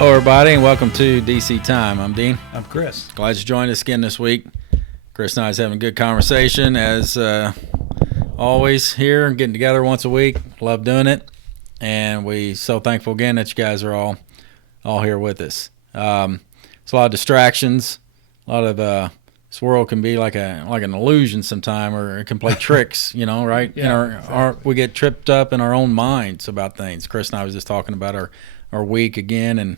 Hello, everybody, and welcome to DC Time. I'm Dean. I'm Chris. Glad you joined us again this week. Chris and I is having a good conversation, as always here, and getting together once a week. Love doing it, and we so thankful again that you guys are all here with us. It's a lot of distractions. A lot of this world can be like an illusion sometime, or it can play tricks. Right? Yeah, exactly. We get tripped up in our own minds about things. Chris and I was just talking about our week again, and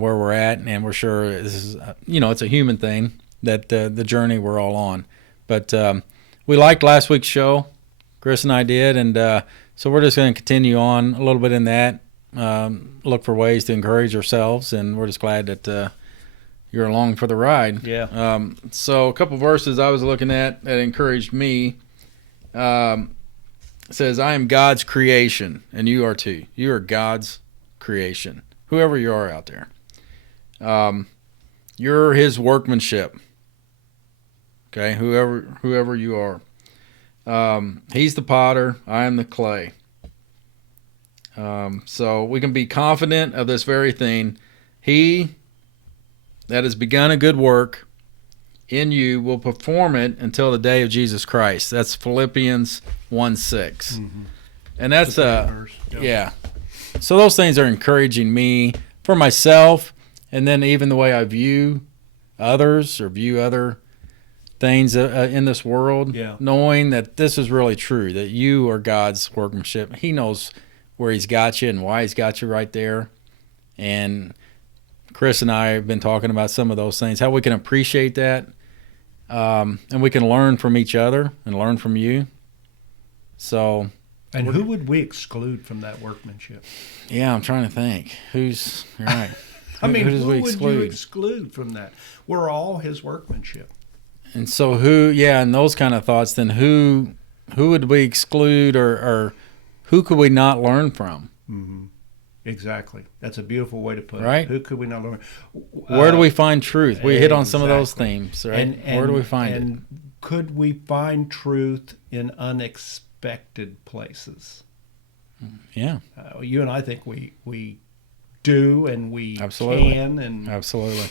where we're at, and we're sure this is, it's a human thing, that the journey we're all on. But we liked last week's show, Chris and I did, and so we're just going to continue on a little bit in that, look for ways to encourage ourselves, and we're just glad that you're along for the ride. Yeah. So a couple verses I was looking at that encouraged me. It says, I am God's creation, and you are too. You are God's creation, whoever you are out there. You're his workmanship. Okay, whoever you are. He's the potter, I am the clay. So we can be confident of this very thing. He that has begun a good work in you will perform it until the day of Jesus Christ. That's Philippians 1:6. Mm-hmm. And that's verse. Yeah. So those things are encouraging me for myself, and then even the way I view others or view other things in this world, knowing that this is really true, that you are God's workmanship. He knows where he's got you and why he's got you right there. And Chris and I have been talking about some of those things, how we can appreciate that, and we can learn from each other and learn from you. So... And who would we exclude from that workmanship? Yeah, I'm trying to think. You're right. I mean, who would you exclude from that? We're all his workmanship. And so and those kind of thoughts, then who would we exclude, or who could we not learn from? Mm-hmm. Exactly. That's a beautiful way to put it. Right? Who could we not learn? Where do we find truth? We hit on some of those themes, right? And where do we find it? And could we find truth in unexpected places? Yeah. You and I think we do, and we Absolutely. Can, and absolutely.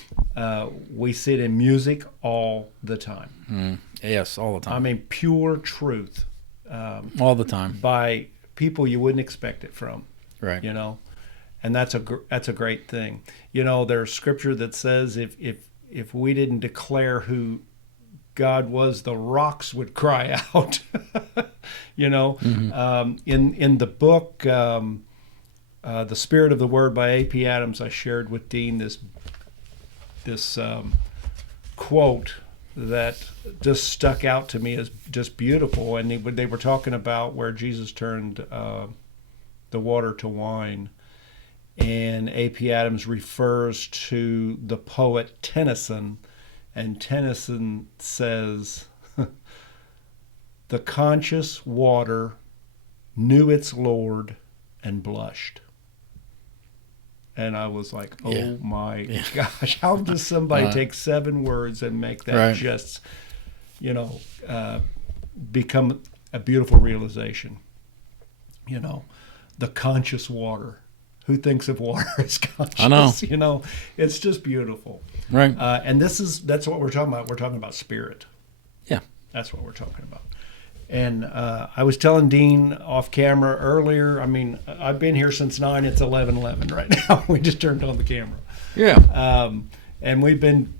We see it in music all the time. Yes, all the time. I mean, pure truth. All the time. By people you wouldn't expect it from. Right. And that's a great thing. There's scripture that says if we didn't declare who God was, the rocks would cry out. Mm-hmm. In the book, The Spirit of the Word by A.P. Adams, I shared with Dean this quote that just stuck out to me as just beautiful. And they were talking about where Jesus turned the water to wine. And A.P. Adams refers to the poet Tennyson. And Tennyson says, the conscious water knew its Lord and blushed. And I was like, oh my gosh, how does somebody take 7 words and make that just, become a beautiful realization? The conscious water. Who thinks of water as conscious? I know. It's just beautiful. Right. And that's what we're talking about. We're talking about spirit. Yeah. That's what we're talking about. And I was telling Dean off camera earlier, I mean, I've been here since 9. It's 11:11 right now. We just turned on the camera. Yeah. And we've been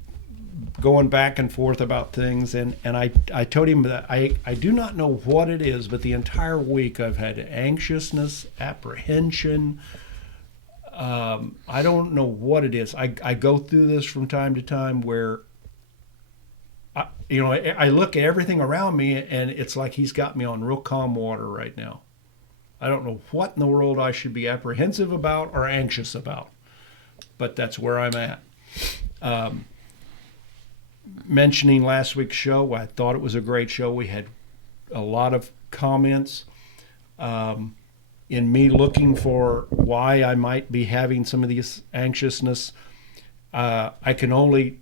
going back and forth about things. And I told him that I do not know what it is, but the entire week I've had anxiousness, apprehension. I don't know what it is. I go through this from time to time where, I look at everything around me and it's like he's got me on real calm water right now. I don't know what in the world I should be apprehensive about or anxious about, but that's where I'm at. Mentioning last week's show, I thought it was a great show. We had a lot of comments. In me looking for why I might be having some of these anxiousness, I can only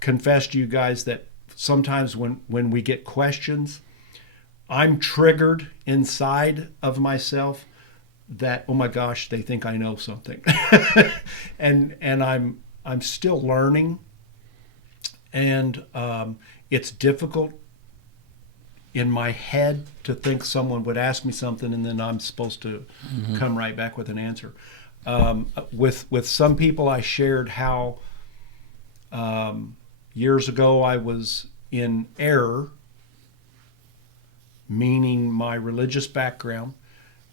confess to you guys that sometimes when we get questions, I'm triggered inside of myself that, oh my gosh, they think I know something. and I'm still learning, and it's difficult in my head to think someone would ask me something and then I'm supposed to come right back with an answer. With some people, I shared how years ago I was in error, meaning my religious background,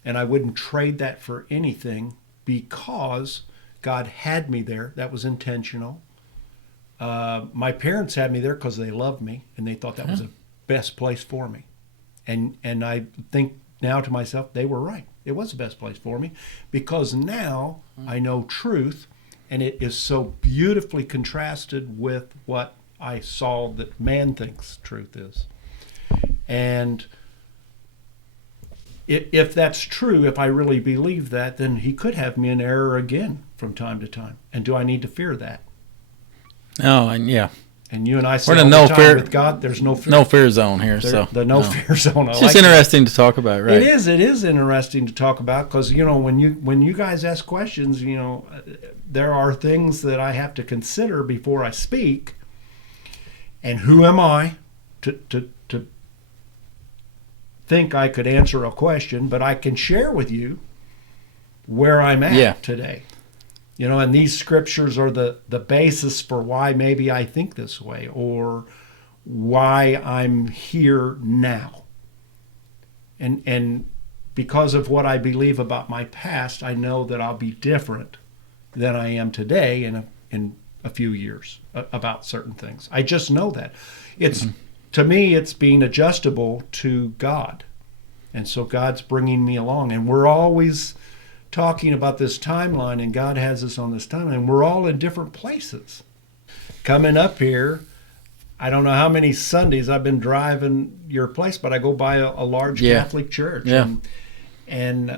and I wouldn't trade that for anything because God had me there. That was intentional. My parents had me there because they loved me and they thought that was the best place for me. And I think now to myself, they were right. It was the best place for me because now I know truth, and it is so beautifully contrasted with what I saw that man thinks truth is. And if that's true, if I really believe that, then he could have me in error again from time to time. And do I need to fear that? Oh, and yeah. And you and I say we're all in the no time fear, with God, there's no fear. No fear zone here. The no fear zone. It's just interesting to talk about, right? It is interesting to talk about because, when you guys ask questions, there are things that I have to consider before I speak. And who am I to think I could answer a question, but I can share with you where I'm at today. And these scriptures are the basis for why maybe I think this way or why I'm here now. And because of what I believe about my past, I know that I'll be different than I am today in a few years about certain things. I just know that. To me, it's being adjustable to God. And so God's bringing me along. And we're always talking about this timeline, and God has us on this timeline, and we're all in different places. Coming up here, I don't know how many Sundays I've been driving your place, but I go by a large Catholic church. Yeah. And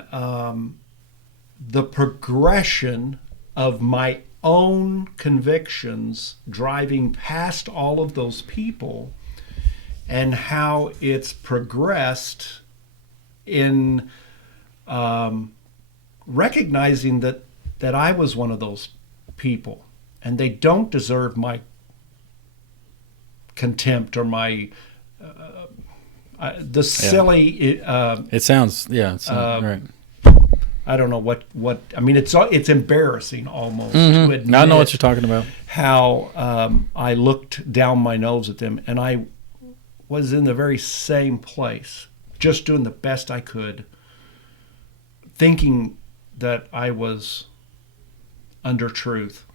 the progression of my own convictions driving past all of those people and how it's progressed in recognizing that I was one of those people and they don't deserve my contempt or my silly it sounds right. I don't know what I mean. It's embarrassing almost to admit. I know what you're talking about. How I looked down my nose at them, and I was in the very same place, just doing the best I could, thinking that I was under truth.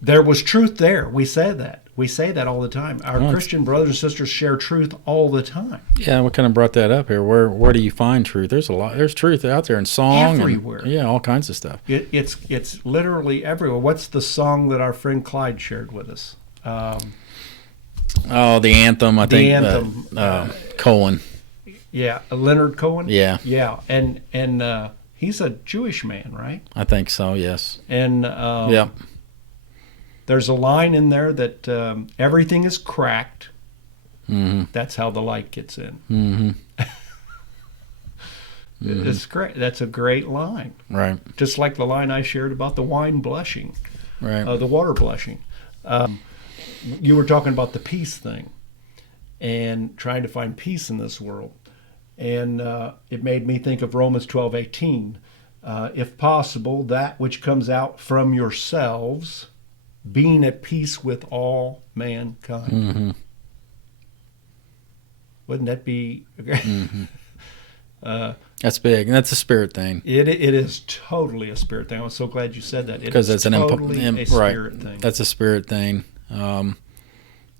There was truth there. We say that. We say that all the time. Our Christian brothers and sisters share truth all the time. Yeah, what kind of brought that up here? Where do you find truth? There's a lot. There's truth out there in song. Everywhere. And, all kinds of stuff. It's literally everywhere. What's the song that our friend Clyde shared with us? The anthem. I think. The anthem. Cohen. Yeah, Leonard Cohen. Yeah. Yeah, and he's a Jewish man, right? I think so. Yes. And there's a line in there that everything is cracked. Mm-hmm. That's how the light gets in. Mm-hmm. It's great. That's a great line. Right. Just like the line I shared about the wine blushing, right? The water blushing. You were talking about the peace thing and trying to find peace in this world. And it made me think of Romans 12:18. If possible, that which comes out from yourselves, being at peace with all mankind. Mm-hmm. Wouldn't that be? Mm-hmm. That's big, and that's a spirit thing. It is totally a spirit thing. I'm so glad you said that. Because it's totally a spirit thing. That's a spirit thing. And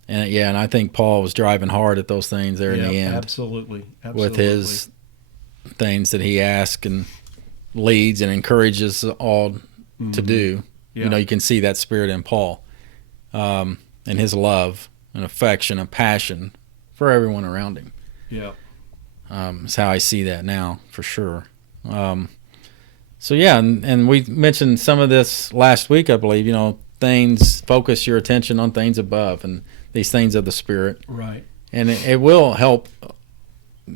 I think Paul was driving hard at those things there in the end. Absolutely. With his things that he asks and leads and encourages all to do. Yeah. You can see that spirit in Paul, and his love and affection and passion for everyone around him. Yeah. Is how I see that now, for sure. And we mentioned some of this last week, I believe. Focus your attention on things above and these things of the Spirit. Right. And it will help,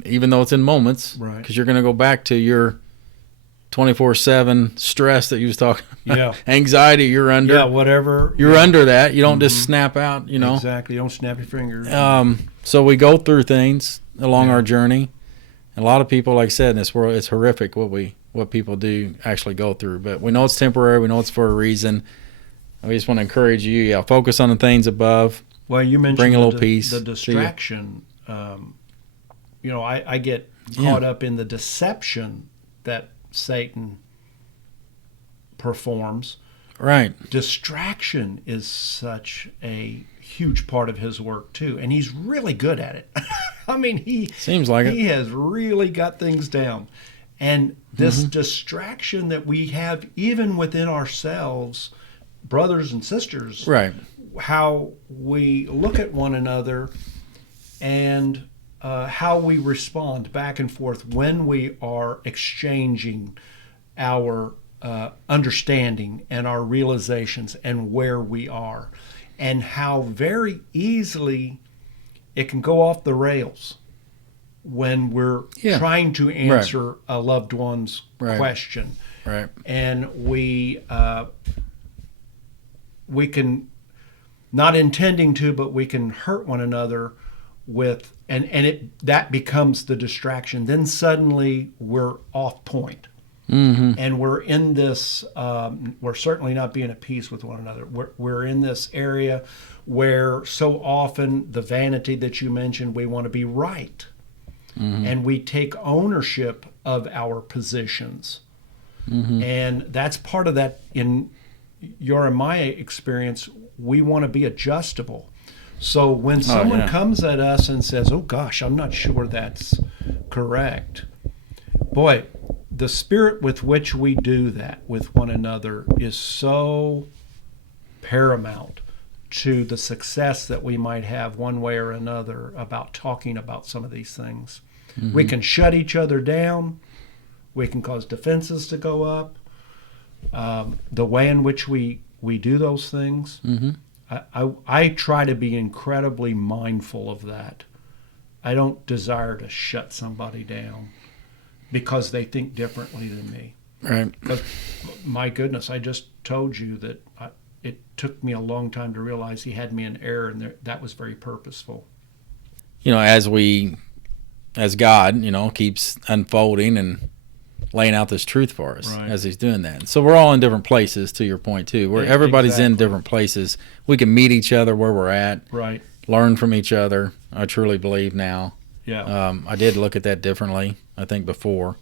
even though it's in moments, right? Because you're going to go back to your 24/7 stress that you was talking about. Yeah. Anxiety you're under. Yeah, whatever. You're under that. You don't just snap out, you know. Exactly. You don't snap your fingers. So we go through things along our journey. And a lot of people, like I said, in this world, it's horrific what people do actually go through. But we know it's temporary. We know it's for a reason. We just want to encourage you, focus on the things above. Well, you mentioned bring a little peace. The distraction. I get caught up in the deception that Satan performs. Right. Distraction is such a huge part of his work too, and he's really good at it. I mean, he has really got things down. And this distraction that we have even within ourselves, brothers and sisters, right? How we look at one another and how we respond back and forth when we are exchanging our understanding and our realizations and where we are, and how very easily it can go off the rails when we're trying to answer a loved one's question. Right. And we can, not intending to, but we can hurt one another with, that becomes the distraction. Then suddenly we're off point. And we're in this, we're certainly not being at peace with one another. We're in this area where so often the vanity that you mentioned, we want to be right. And we take ownership of our positions. And that's part of that. In your and my experience, we want to be adjustable. So when someone comes at us and says, oh gosh, I'm not sure that's correct, boy, the spirit with which we do that with one another is so paramount to the success that we might have one way or another about talking about some of these things. We can shut each other down. We can cause defenses to go up. The way in which we do those things, I try to be incredibly mindful of that. I don't desire to shut somebody down because they think differently than me. Right. But my goodness, I just told you that it took me a long time to realize he had me in error, and that was very purposeful. As God, keeps unfolding and laying out this truth for us as he's doing that. So we're all in different places, to your point too, where everybody's in different places. We can meet each other where we're at, learn from each other. I truly believe now. I did look at that differently, I think, before.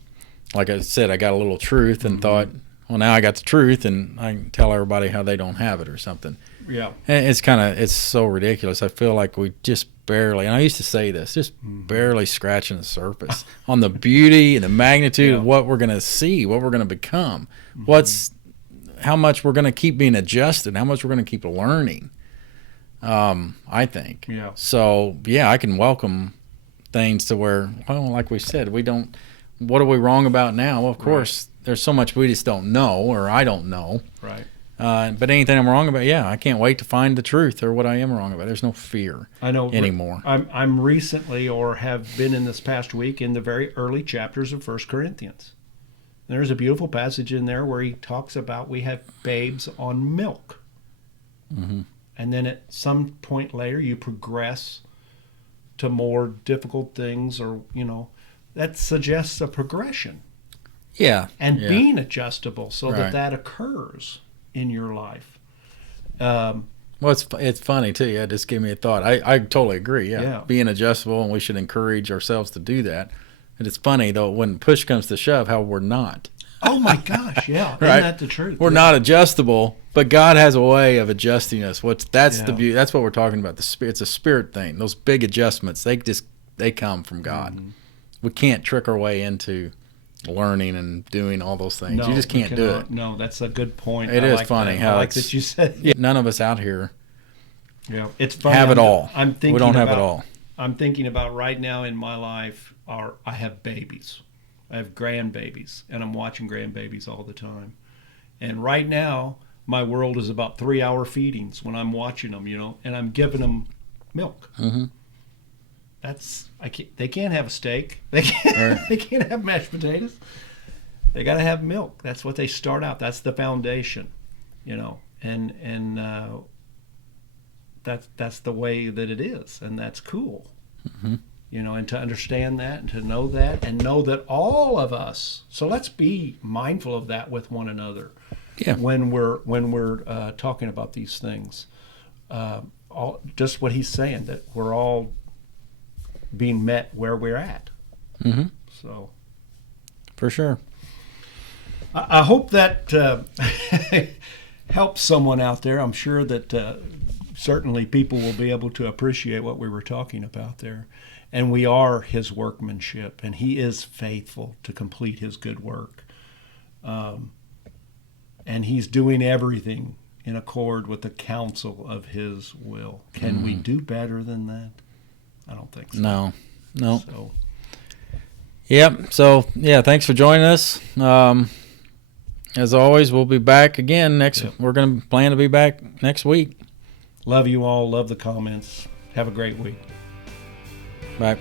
Like I said, I got a little truth and thought, well, now I got the truth and I can tell everybody how they don't have it or something. Yeah. And it's so ridiculous. I feel like we just barely, and I used to say this, just barely scratching the surface on the beauty and the magnitude of what we're going to see, what we're going to become, how much we're going to keep being adjusted, how much we're going to keep learning, I think. Yeah. So, I can welcome things to where, well, like we said, what are we wrong about now? Well, of course, there's so much we just don't know, or I don't know. Right. But anything I'm wrong about, I can't wait to find the truth or what I am wrong about. There's no fear anymore. I'm recently, or have been in this past week, in the very early chapters of 1 Corinthians. There's a beautiful passage in there where he talks about we have babes on milk. And then at some point later you progress to more difficult things, or, that suggests a progression. Yeah. And being adjustable so that occurs in your life. Well, it's funny too. Just give me a thought. I totally agree. Being adjustable, and we should encourage ourselves to do that. And it's funny though, when push comes to shove, how we're not. Oh my gosh, yeah. Isn't that the truth? We're not adjustable, but God has a way of adjusting us. That's the beauty. That's what we're talking about. It's a spirit thing. Those big adjustments, they come from God. We can't trick our way into learning and doing all those things. You just can't do it. No, that's a good point. It is funny how I like that you said. None of us out here it's funny. Have it all. We don't have it all. I'm thinking about right now in my life, I have babies. I have grandbabies, and I'm watching grandbabies all the time. And right now, my world is about 3-hour feedings when I'm watching them, and I'm giving them milk. They can't have a steak. They can't have mashed potatoes. They got to have milk. That's what they start out. That's the foundation, and that's the way that it is, and that's cool. Mm-hmm. And to understand that and to know that and know that all of us. So let's be mindful of that with one another. Yeah. When we're talking about these things, just what he's saying, that we're all being met where we're at. Mm-hmm. So, for sure. I hope that helps someone out there. I'm sure that certainly people will be able to appreciate what we were talking about there. And we are his workmanship, and he is faithful to complete his good work. And he's doing everything in accord with the counsel of his will. Can we do better than that? I don't think so. No. So. Yep. So, yeah, thanks for joining us. As always, we'll be back again next. We're going to plan to be back next week. Love you all. Love the comments. Have a great week. Bye.